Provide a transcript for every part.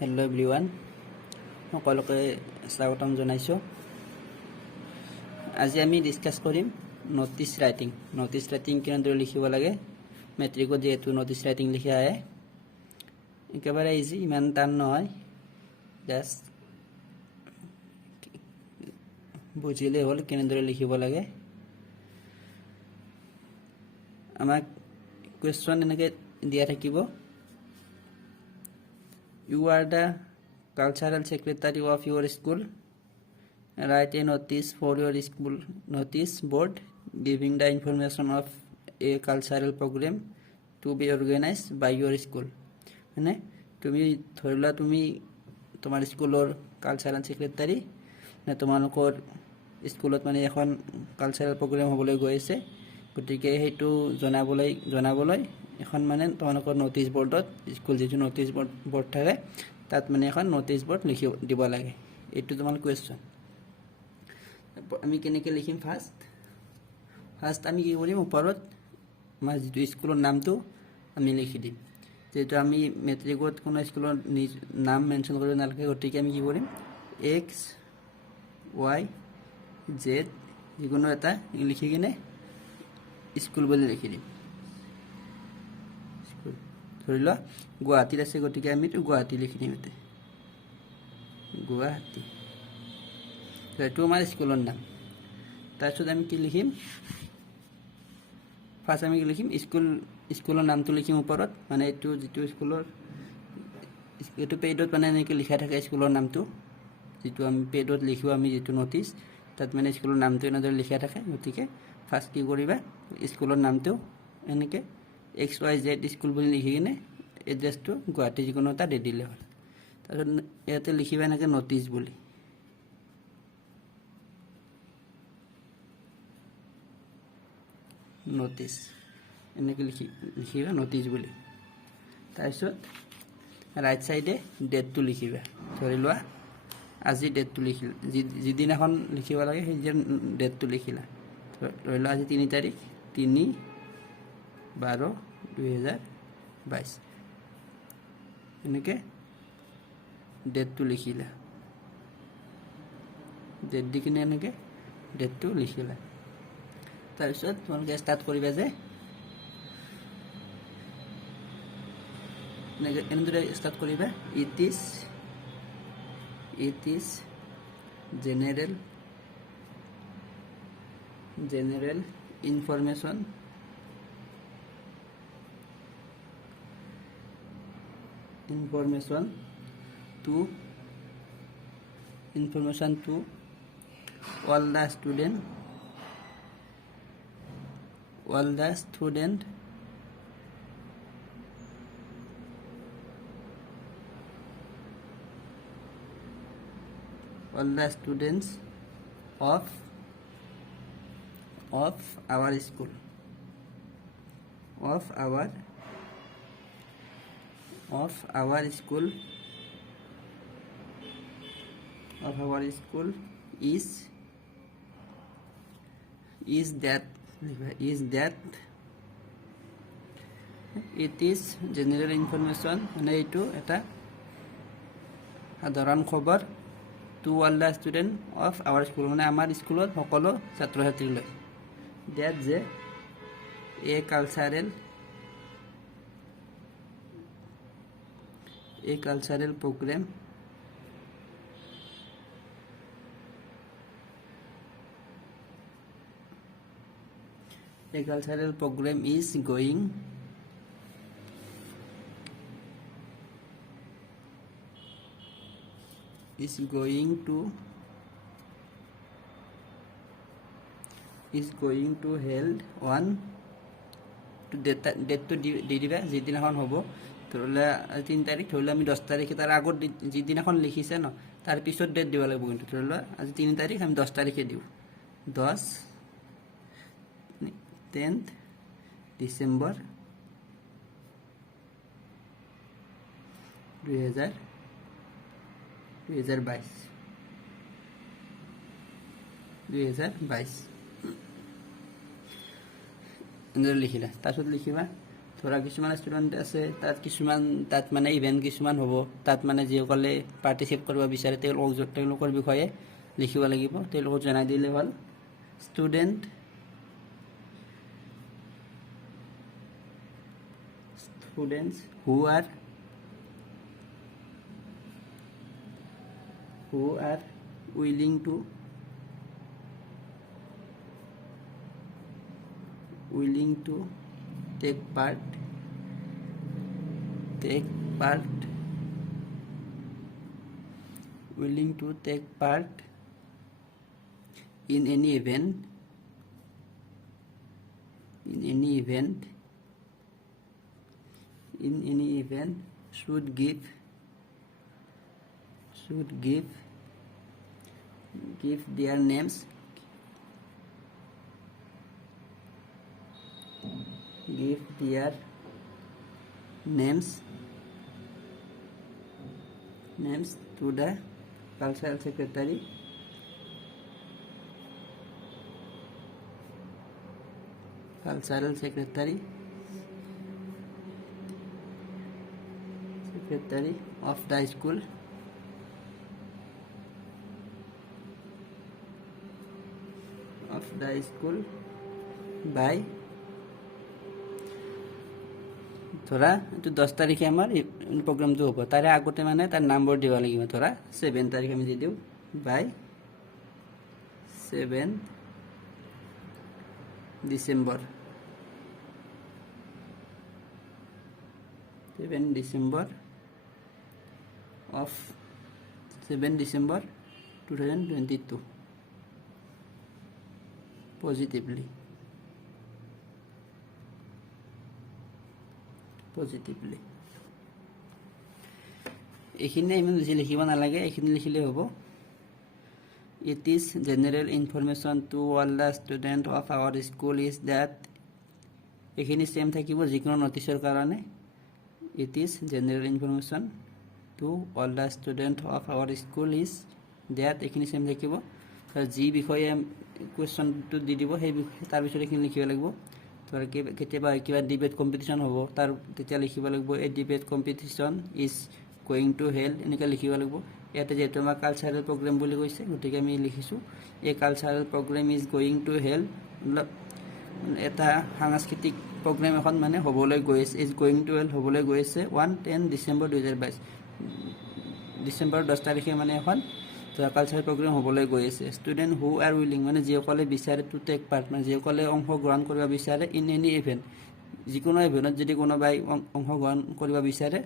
Hello' everyone, সকলোকে স্বাগতম জনাইছোঁ। আজি আমি ডিছকাছ কৰিম ন'টিছ ৰাইটিং। ন'টিছ ৰাইটিং কেনেদৰে লিখিব লাগে। মেট্ৰিকত যিহেতু ন'টিছ ৰাইটিং লিখা আহে, একেবাৰে ইজি, ইমান টান নহয়। জাষ্ট বুজিলেই হ'ল কেনেদৰে লিখিব লাগে। আমাক কুৱেশ্যন এনেকৈ দিয়া থাকিব। You are the cultural secretary of your school. Write a notice for your school notice board giving the information of a cultural program to be organized by your school. মানে তুমি ধৰি লোৱা তুমি তোমাৰ স্কুলৰ কালচাৰেল ছেক্ৰেটাৰী, তোমালোকৰ স্কুলত মানে এখন কালচাৰেল প্ৰগ্ৰেম হ'বলৈ গৈ আছে, গতিকে সেইটো জনাবলৈ এখন মানে তোমালোকৰ ন'টিছ বৰ্ডত, স্কুল যিটো ন'টিছ বৰ্ড থাকে তাত মানে এখন ন'টিছ বৰ্ড দিব লাগে। এইটো তোমাৰ কুৱেশ্যন। আমি কেনেকৈ লিখিম? ফাৰ্ষ্ট আমি কি কৰিম, ওপৰত আমাৰ যিটো স্কুলৰ নামটো আমি লিখি দিম। যিহেতু আমি মেট্ৰিকত কোনো স্কুলৰ নাম মেনশ্যন কৰিব নালাগে, গতিকে আমি কি কৰিম, X, Y, Z যিকোনো এটা লিখি কিনে স্কুল বুলি লিখি দিম। ধৰি লোৱা গুৱাহাটীত আছে, গতিকে আমি গুৱাহাটী লিখি দিম। ইয়াতে গুৱাহাটী, এইটো আমাৰ স্কুলৰ নাম। তাৰপিছত আমি কি লিখিম, ফাৰ্ষ্ট আমি কি লিখিম, স্কুলৰ নামটো লিখিম ওপৰত। মানে এইটো যিটো স্কুলৰ এইটো পেজত মানে এনেকৈ লিখা থাকে স্কুলৰ নামটো, যিটো আমি পেজত লিখোঁ, আমি যিটো ন'টিছ তাত মানে স্কুলৰ নামটো এনেদৰে লিখা থাকে। গতিকে ফাৰ্ষ্ট কি কৰিবা, স্কুলৰ নামটো এনেকৈ XYZ স্কুল বুলি লিখি কিনে এড্ৰেছটো গুৱাহাটী যিকোনো এটা দি দিলে হ'ল। তাৰপিছত ইয়াতে লিখিবা এনেকৈ ন'টিছ বুলি। ন'টিছ এনেকৈ লিখিবা ন'টিছ বুলি। তাৰপিছত ৰাইট চাইডে ডেটটো লিখিবা। ধৰি লোৱা আজি ডেটটো লিখিলা, যিদিনাখন লিখিব লাগে সেইদিনা ডেটটো লিখিলা। ধৰি লোৱা আজি 3 তাৰিখ, 3/12/2022 এনেকৈ ডেটটো লিখিলা। ডেট দি কিনে এনেকৈ ডেটটো লিখিলা। তাৰপিছত তোমালোকে ষ্টাৰ্ট কৰিবা যে এনেদৰে ষ্টাৰ্ট কৰিবা। It is general information to all the student students of our school is that it is general information, মানে এইটো এটা সাধাৰণ খবৰ, to all the student of our school, মানে আমাৰ স্কুলত সকলো ছাত্ৰ ছাত্ৰীলৈ, that যে a cultural program is going to held on to ডেটটো দি দিবা যিদিনাখন হ'ব। ধৰি লোৱা 3 তাৰিখ, ধৰি লোৱা আমি 10 তাৰিখে তাৰ আগত যিদিনাখন লিখিছে ন তাৰ পিছত ডেট দিব লাগিব। কিন্তু ধৰি লোৱা আজি 3 তাৰিখ, আমি 10 তাৰিখে দিওঁ, 10th December 2022 এনেদৰে লিখিলা। তাৰপিছত লিখিবা ধৰা কিছুমান ষ্টুডেণ্ট আছে তাত মানে ইভেণ্ট কিছুমান হ'ব, তাত মানে যিসকলে পাৰ্টিচিপেট কৰিব বিচাৰে তেওঁলোকৰ বিষয়ে লিখিব লাগিব, তেওঁলোকক জনাই দিলে হ'ল। Students who are willing to take part in any event should give their names to the cultural secretary of the school by ধৰা এইটো 10 তাৰিখে আমাৰ প্ৰগ্ৰামটো হ'ব, তাৰে আগতে মানে তাৰ নম্বৰ দিব লাগিব। ধৰা 7 তাৰিখ আমি দি দিওঁ বাই 7 ডিচেম্বৰ 2022 পজিটিভলি এইখিনি ইমান বেছি লিখিব নালাগে, এইখিনি লিখিলে হ'ব। It is general information to all the students of our school is that এইখিনি সেম থাকিব যিকোনো নটিছৰ কাৰণে। It is general information to all the students of our school is that এইখিনি সেম থাকিব। যি বিষয়ে কুৱেশ্যনটো দি দিব সেই তাৰ বিষয়ে এইখিনি লিখিব লাগিব। ধৰ কেতিয়াবা কিবা ডিবেট কম্পিটিশ্যন হ'ব, তেতিয়া লিখিব লাগিব এই debate competition is going to held, এনেকৈ লিখিব লাগিব। ইয়াতে যিহেতু আমাৰ কালচাৰেল প্ৰগ্ৰেম বুলি কৈছে, গতিকে আমি লিখিছোঁ এই cultural programme is going to held, এটা সাংস্কৃতিক প্ৰগ্ৰেম এখন মানে হ'বলৈ গৈ আছে, ইজ গোয়িং টু হেল্ড হ'বলৈ গৈ আছে 10 ডিচেম্বৰ 2022 ডিচেম্বৰ 10 তাৰিখে মানে এখন কালচাৰেল প্ৰগ্ৰেম হ'বলৈ গৈ আছে। ষ্টুডেণ্ট হু আৰ উইলিং মানে যিসকলে বিচাৰে টু টেক পাৰ্ট মানে যিসকলে অংশগ্ৰহণ কৰিব বিচাৰে ইন এনি ইভেণ্ট, যিকোনো ইভেণ্টত যদি কোনোবাই অংশগ্ৰহণ কৰিব বিচাৰে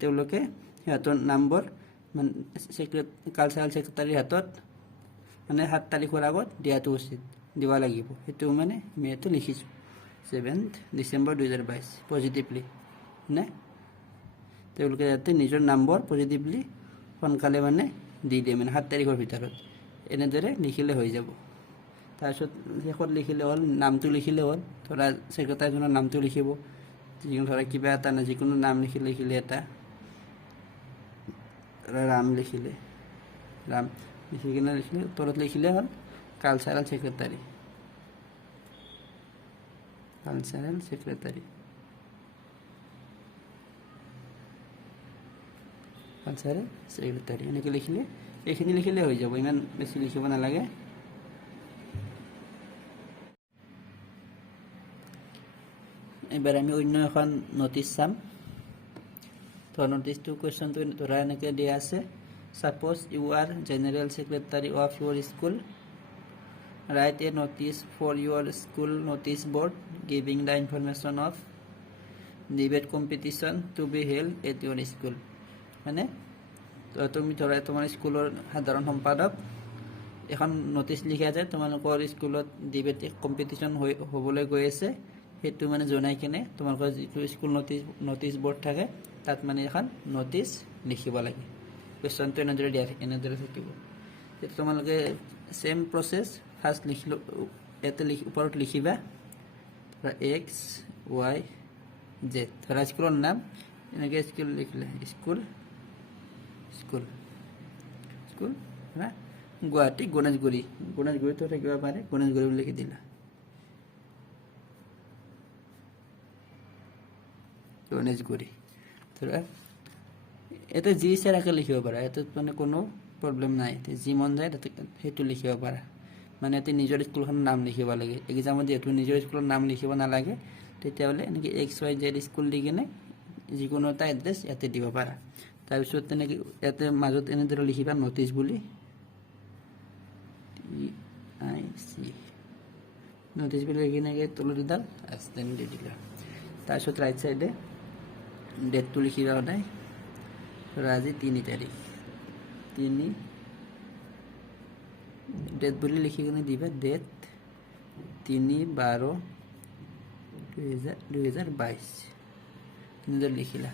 তেওঁলোকে সিহঁতৰ নম্বৰ মানে কালচাৰেল ছেক্ৰেটাৰীৰ হাতত মানে 7 তাৰিখৰ আগত দিয়াটো উচিত, দিব লাগিব। সেইটো মানে আমি এইটো লিখিছোঁ 7 ডিচেম্বৰ 2022 পজিটিভলি নে তেওঁলোকে যাতে নিজৰ নম্বৰ পজিটিভলি সোনকালে মানে দি দিয়ে, মানে 7 তাৰিখৰ ভিতৰত এনেদৰে লিখিলে হৈ যাব। তাৰপিছত শেষত লিখিলে হ'ল নামটো লিখিলে হ'ল, ধৰা ছেক্ৰেটাৰীজনৰ নামটো লিখিব, যিকোনো ধৰা কিবা এটা নাই যিকোনো নাম লিখিলে এটা ৰাম লিখি কিনে লিখিলে তলত লিখিলে হ'ল কালচাৰেল ছেক্ৰেটাৰী এনেকৈ লিখিলে এইখিনি লিখিলে হৈ যাব, ইমান বেছি লিখিব নালাগে। এবাৰ আমি অন্য এখন নটিছ চাম। তো নটিছটো কুৱেশ্যনটো ধৰা এনেকৈ দিয়া আছে, suppose you are general secretary of your school, write a notice for your school notice board giving the information of debate competition to be held at your school। মানে তুমি ধৰা তোমাৰ স্কুলৰ সাধাৰণ সম্পাদক এখন নটিছ লিখা যায় তোমালোকৰ স্কুলত ডিবেট কম্পিটিশ্যন হ'বলৈ গৈ আছে, সেইটো মানে জনাই কিনে তোমালোকৰ যিটো স্কুল নটিছ বৰ্ড থাকে তাত মানে এখন নটিছ লিখিব লাগে। কুৱেশ্যনটো এনেদৰে থাকিব। তেতিয়া তোমালোকে চেম প্ৰচেছ ফাৰ্ষ্ট লিখিলোঁ, ইয়াতে ওপৰত লিখিবা ধৰা XYZ, ধৰা স্কুলৰ নাম এনেকৈ স্কুল লিখিলে স্কুল ধৰা গুৱাহাটী গণেশগুৰিতো থাকিব পাৰে, গণেশগুৰি বুলি লিখি দিলা। গণেশগুৰি ধৰা এটা যি ইচ্ছা থাকে লিখিব পাৰা, এটাত মানে কোনো প্ৰব্লেম নাই, যি মন যায় তাতে সেইটো লিখিব পাৰা। মানে ইয়াতে নিজৰ স্কুলখনৰ নাম লিখিব লাগে। এক্সামত যিহেতু নিজৰ স্কুলৰ নাম লিখিব নালাগে, তেতিয়াহ'লে এনেকৈ XYZ স্কুল দি কিনে যিকোনো এটা এড্ৰেছ ইয়াতে দিব পাৰা। তাৰপিছত তেনেকৈ ইয়াতে মাজত এনেদৰে লিখিবা নটিচ বুলি, TIC নটিচ বুলি লিখি এনেকৈ তলত এডাল এক্সটেণ্ড দি দিলা। তাৰপিছত ৰাইট চাইডে ডেটটো লিখিবা সদায়, আজি 3 তাৰিখ, 3 ডেট বুলি লিখি কিনে দিবা, ডেট 3/12/2022 এনেদৰে লিখিলা।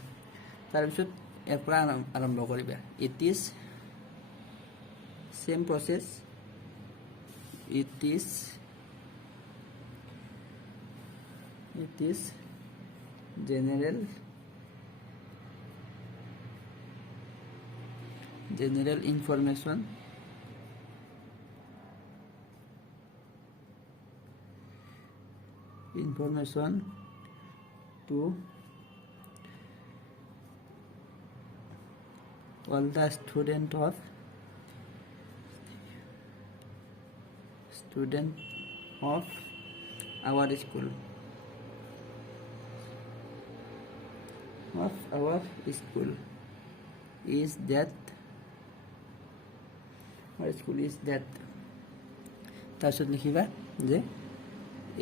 তাৰপিছত ইয়াৰ পৰা আৰম্ভ কৰিবা। It is same process, it is general information to all the student of our school, is that তাৰপিছত লিখিবা যে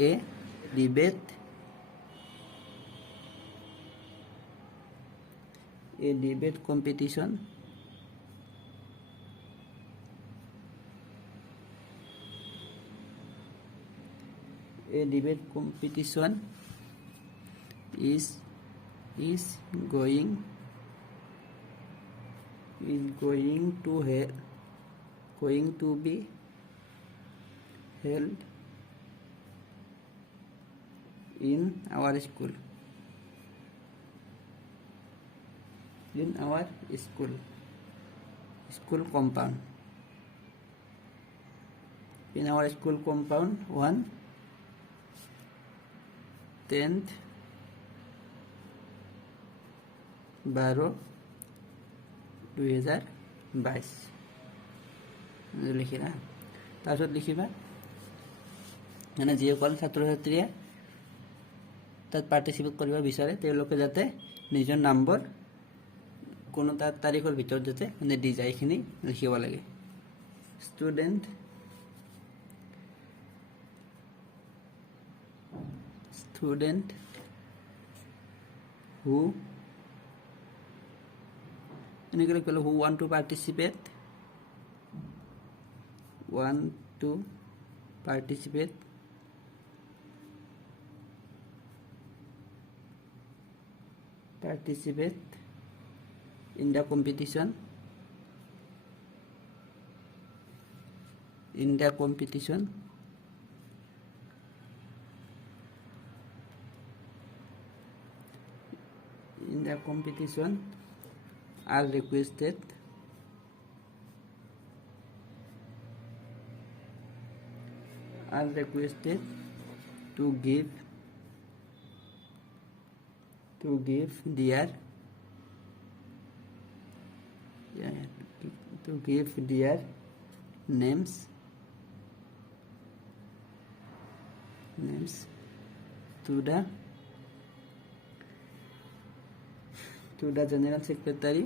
এ debate competition is going to be held in our school, compound, on 10th 12/2022 লিখিলা। তাৰপিছত লিখিবা মানে যিসকল ছাত্ৰ ছাত্ৰীয়ে তাত পাৰ্টিচিপেট কৰিব বিচাৰে তেওঁলোকে যাতে নিজৰ নম্বৰ কোনো এটা তাৰিখৰ ভিতৰত যাতে মানে দি যায়, এইখিনি লিখিব লাগে। ষ্টুডেণ্ট who এনেকৈ লিখিলে who want to participate in the competition are requested to give their names to the General Secretary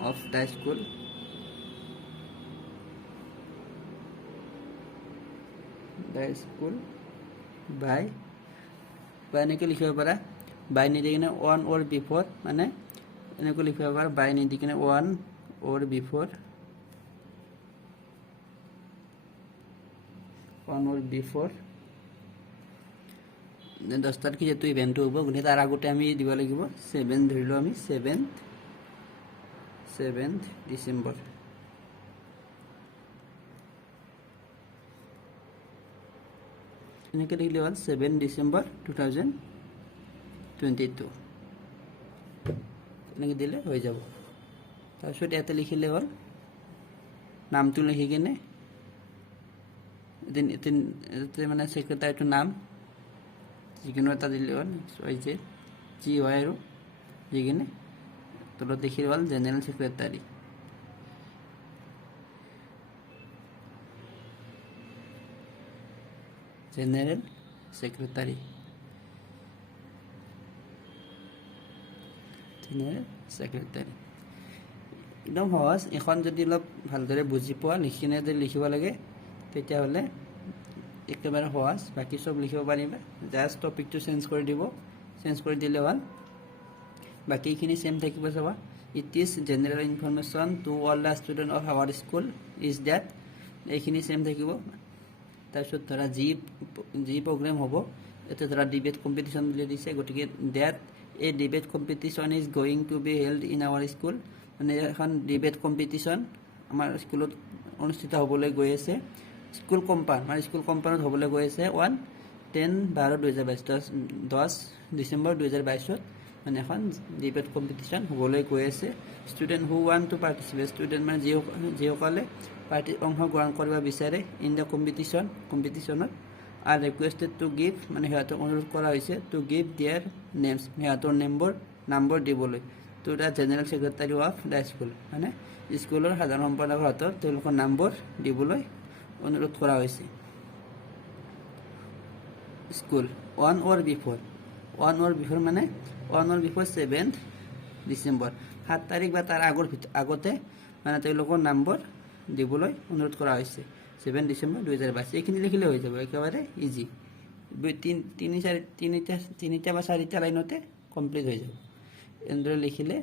of the school by এনেকৈ লিখিব পাৰা। বাই নিদি কিনে অন or before, মানে এনেকৈ লিখিব পাৰা বাই নিদি কিনে অন or before, দহ তাৰিখে যিহেতু ইভেণ্টটো হ'ব, গতিকে তাৰ আগতে আমি দিব লাগিব 7, ধৰি লওঁ আমি 7th ডিচেম্বৰ। এনেকৈ লিখিলে হ'ল 7 ডিচেম্বৰ 2022 এনেকৈ দিলে হৈ যাব। তাৰপিছত ইয়াতে লিখিলে হ'ল নামটো লিখি কিনে মানে ছেক্ৰেটাৰীটোৰ নাম যিকোনো এটা দিলে হ'ল যি হয় আৰু দি কিনে তলত লিখি হ'ল জেনেৰেল ছেক্ৰেটাৰী। জেনেৰেল ছেক্ৰেটাৰী একদম সহজ। এখন যদি অলপ ভালদৰে বুজি পোৱা লিখি কিনে যদি লিখিব লাগে তেতিয়াহ'লে একেবাৰে সহজ, বাকী চব লিখিব পাৰিবা। জাষ্ট টপিকটো চেঞ্জ কৰি দিলে হ'ল, বাকীখিনি চেম থাকিব। চাবা, it is general information to all the student of our school is that, এইখিনি চেম থাকিব। তাৰপিছত ধৰা যি প্ৰগ্ৰেম হ'ব, এতিয়া ধৰা ডিবেট কম্পিটিশ্যন বুলি দিছে, গতিকে that a debate competition is going to be held in our school, মানে এখন ডিবেট কম্পিটিশ্যন আমাৰ স্কুলত অনুষ্ঠিত হ'বলৈ গৈ আছে। স্কুল কম্পাউণ্ডত হ'বলৈ গৈ আছে 10/12/2022 10 ডিচেম্বৰ 2022 মানে এখন ডিবেট কম্পিটিশ্যন হ'বলৈ গৈ আছে। Student who want to participate, student মানে যিসকলে অংশগ্ৰহণ কৰিব বিচাৰে ইন দ্য কম্পিটিশ্যনত আৰ ৰিকুৱেষ্টেড টু গিভ, মানে সিহঁতক অনুৰোধ কৰা হৈছে টু গিভ দিয়াৰ নেমছ, সিহঁতৰ নাম্বৰ দিবলৈ to the general secretary of the school, মানে স্কুলৰ সাধাৰণ সম্পাদকৰ হাতত তেওঁলোকৰ নম্বৰ দিবলৈ অনুৰোধ কৰা হৈছে। স্কুল অন অৰ বিফৰ মানে 7 ডিচেম্বৰ 7 তাৰিখ বা তাৰ আগতে মানে তেওঁলোকৰ নম্বৰ দিবলৈ অনুৰোধ কৰা হৈছে 7 ডিচেম্বৰ 2022। এইখিনি লিখিলে হৈ যাব, একেবাৰে ইজি। তিনিটা বা চাৰিটা লাইনতে কমপ্লিট হৈ যাব। এনেদৰে লিখিলে